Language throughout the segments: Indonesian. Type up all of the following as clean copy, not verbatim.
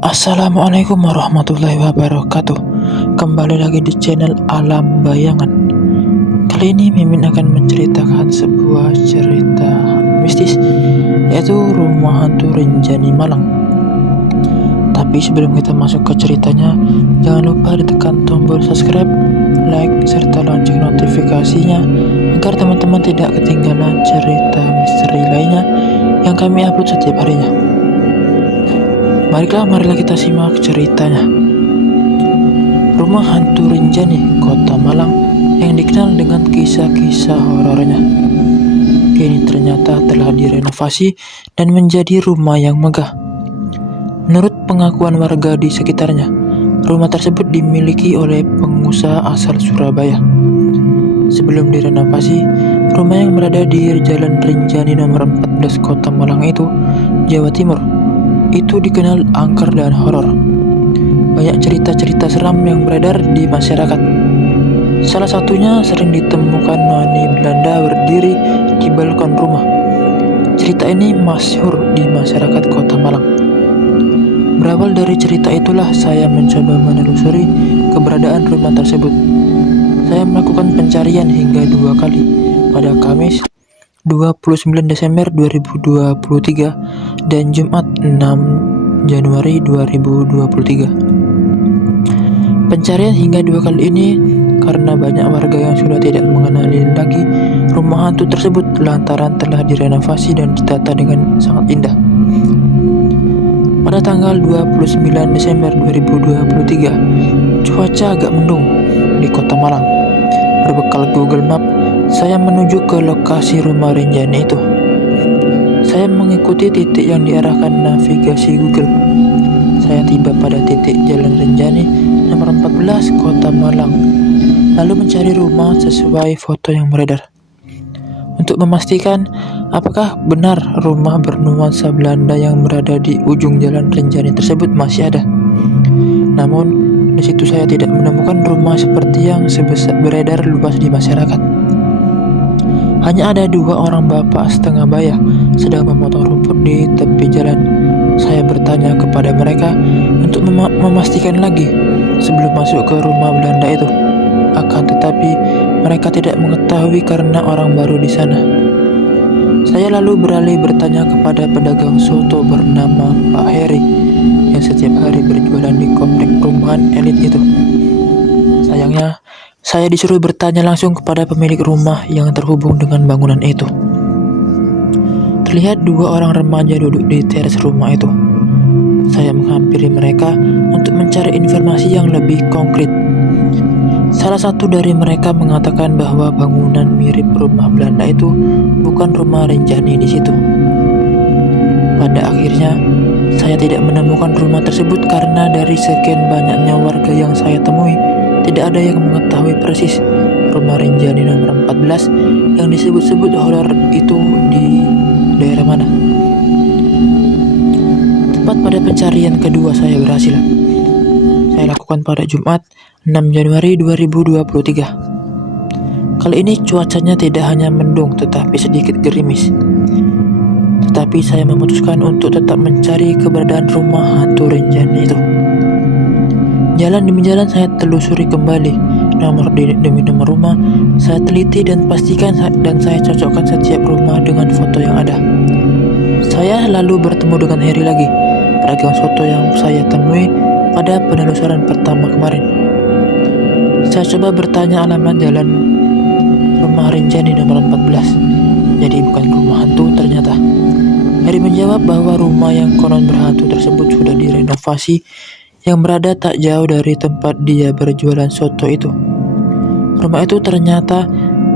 Assalamualaikum warahmatullahi wabarakatuh. Kembali lagi di channel Alam Bayangan. Kali ini Mimin akan menceritakan sebuah cerita mistis, yaitu Rumah Hantu Rinjani Malang. Tapi sebelum kita masuk ke ceritanya, jangan lupa ditekan tombol subscribe, like, serta lonceng notifikasinya agar teman-teman tidak ketinggalan cerita misteri lainnya yang kami upload setiap harinya. Marilah kita simak ceritanya. Rumah Hantu Rinjani, Kota Malang, yang dikenal dengan kisah-kisah horornya, kini ternyata telah direnovasi dan menjadi rumah yang megah. Menurut pengakuan warga di sekitarnya, rumah tersebut dimiliki oleh pengusaha asal Surabaya. Sebelum direnovasi, rumah yang berada di Jalan Rinjani nomor 14 Kota Malang itu, Jawa Timur, itu dikenal angker dan horor. Banyak cerita-cerita seram yang beredar di masyarakat. Salah satunya sering ditemukan noni Belanda berdiri di balkon rumah. Cerita ini masyhur di masyarakat Kota Malang. Berawal dari cerita itulah saya mencoba menelusuri keberadaan rumah tersebut. Saya melakukan pencarian hingga 2 kali, pada Kamis 29 Desember 2023 dan Jumat 6 Januari 2023. Pencarian hingga 2 kali ini karena banyak warga yang sudah tidak mengenali lagi rumah hantu tersebut lantaran telah direnovasi dan ditata dengan sangat indah. Pada tanggal 29 Desember 2023, cuaca agak mendung di Kota Malang. Berbekal Google Map, saya menuju ke lokasi rumah Rinjani itu. Saya mengikuti titik yang diarahkan navigasi Google. Saya tiba pada titik Jalan Rinjani nomor 14 Kota Malang, lalu mencari rumah sesuai foto yang beredar. Untuk memastikan apakah benar rumah bernuansa Belanda yang berada di ujung Jalan Rinjani tersebut masih ada. Namun, di situ saya tidak menemukan rumah seperti yang beredar luas di masyarakat. Hanya ada 2 orang bapak setengah baya sedang memotong rumput di tepi jalan. Saya bertanya kepada mereka untuk memastikan lagi sebelum masuk ke rumah Belanda itu. Akan tetapi mereka tidak mengetahui karena orang baru di sana. Saya lalu beralih bertanya kepada pedagang soto bernama Pak Heri yang setiap hari berjualan di komplek perumahan elit itu. Sayangnya, saya disuruh bertanya langsung kepada pemilik rumah yang terhubung dengan bangunan itu. Terlihat 2 orang remaja duduk di teras rumah itu. Saya menghampiri mereka untuk mencari informasi yang lebih konkret. Salah satu dari mereka mengatakan bahwa bangunan mirip rumah Belanda itu bukan rumah Rinjani di situ. Pada akhirnya, saya tidak menemukan rumah tersebut karena dari sekian banyaknya warga yang saya temui, tidak ada yang mengetahui persis rumah Rinjani nomor 14 yang disebut-sebut horor itu di daerah mana. Tepat pada pencarian kedua saya berhasil. Saya lakukan pada Jumat 6 Januari 2023. Kali ini cuacanya tidak hanya mendung tetapi sedikit gerimis. Tetapi saya memutuskan untuk tetap mencari keberadaan rumah hantu Rinjani itu. Jalan demi jalan saya telusuri kembali nomor demi nomor rumah. Saya teliti dan pastikan dan saya cocokkan setiap rumah dengan foto yang ada. Saya lalu bertemu dengan Heri lagi, pedagang soto yang saya temui pada penelusuran pertama kemarin. Saya coba bertanya alamat jalan rumah Rinjani nomor 14. Jadi bukan rumah hantu ternyata. Heri menjawab bahwa rumah yang konon berhantu tersebut sudah direnovasi yang berada tak jauh dari tempat dia berjualan soto itu. Rumah itu ternyata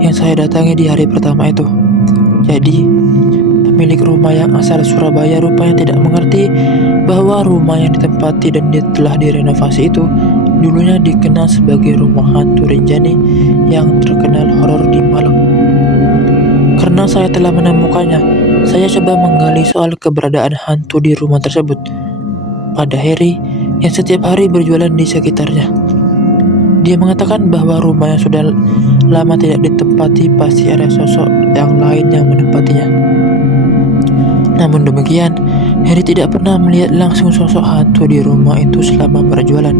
yang saya datangi di hari pertama itu. Jadi, pemilik rumah yang asal Surabaya rupanya tidak mengerti bahwa rumah yang ditempati dan telah direnovasi itu dulunya dikenal sebagai rumah hantu Rinjani yang terkenal horor di Malang. Karena saya telah menemukannya, saya coba menggali soal keberadaan hantu di rumah tersebut pada Heri yang setiap hari berjualan di sekitarnya. Dia mengatakan bahwa rumah yang sudah lama tidak ditempati pasti ada sosok yang lain yang menempatinya. Namun demikian, Harry tidak pernah melihat langsung sosok hantu di rumah itu selama berjualan,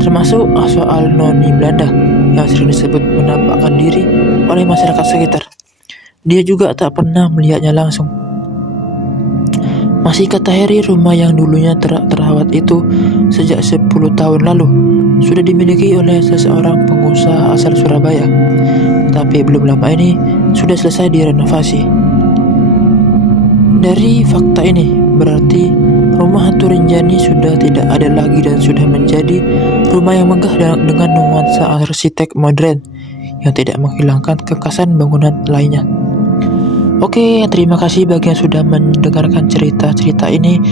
termasuk soal noni Belanda yang sering disebut menampakkan diri oleh masyarakat sekitar. Dia juga tak pernah melihatnya langsung. Masih kata Harry, rumah yang dulunya terawat itu sejak 10 tahun lalu sudah dimiliki oleh seseorang pengusaha asal Surabaya, tapi belum lama ini sudah selesai direnovasi. Dari fakta ini, berarti rumah hantu Rinjani sudah tidak ada lagi dan sudah menjadi rumah yang megah dengan nuansa arsitek modern yang tidak menghilangkan kekhasan bangunan lainnya. Oke, terima kasih bagi yang sudah mendengarkan cerita-cerita ini.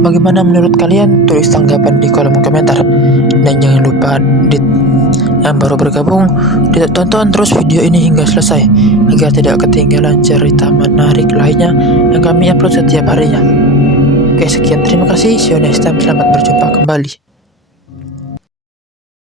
Bagaimana menurut kalian? Tulis tanggapan di kolom komentar. Dan jangan lupa yang baru bergabung, tonton terus video ini hingga selesai agar tidak ketinggalan cerita menarik lainnya yang kami upload setiap harinya. Oke, sekian, terima kasih. See you next time. Selamat berjumpa kembali.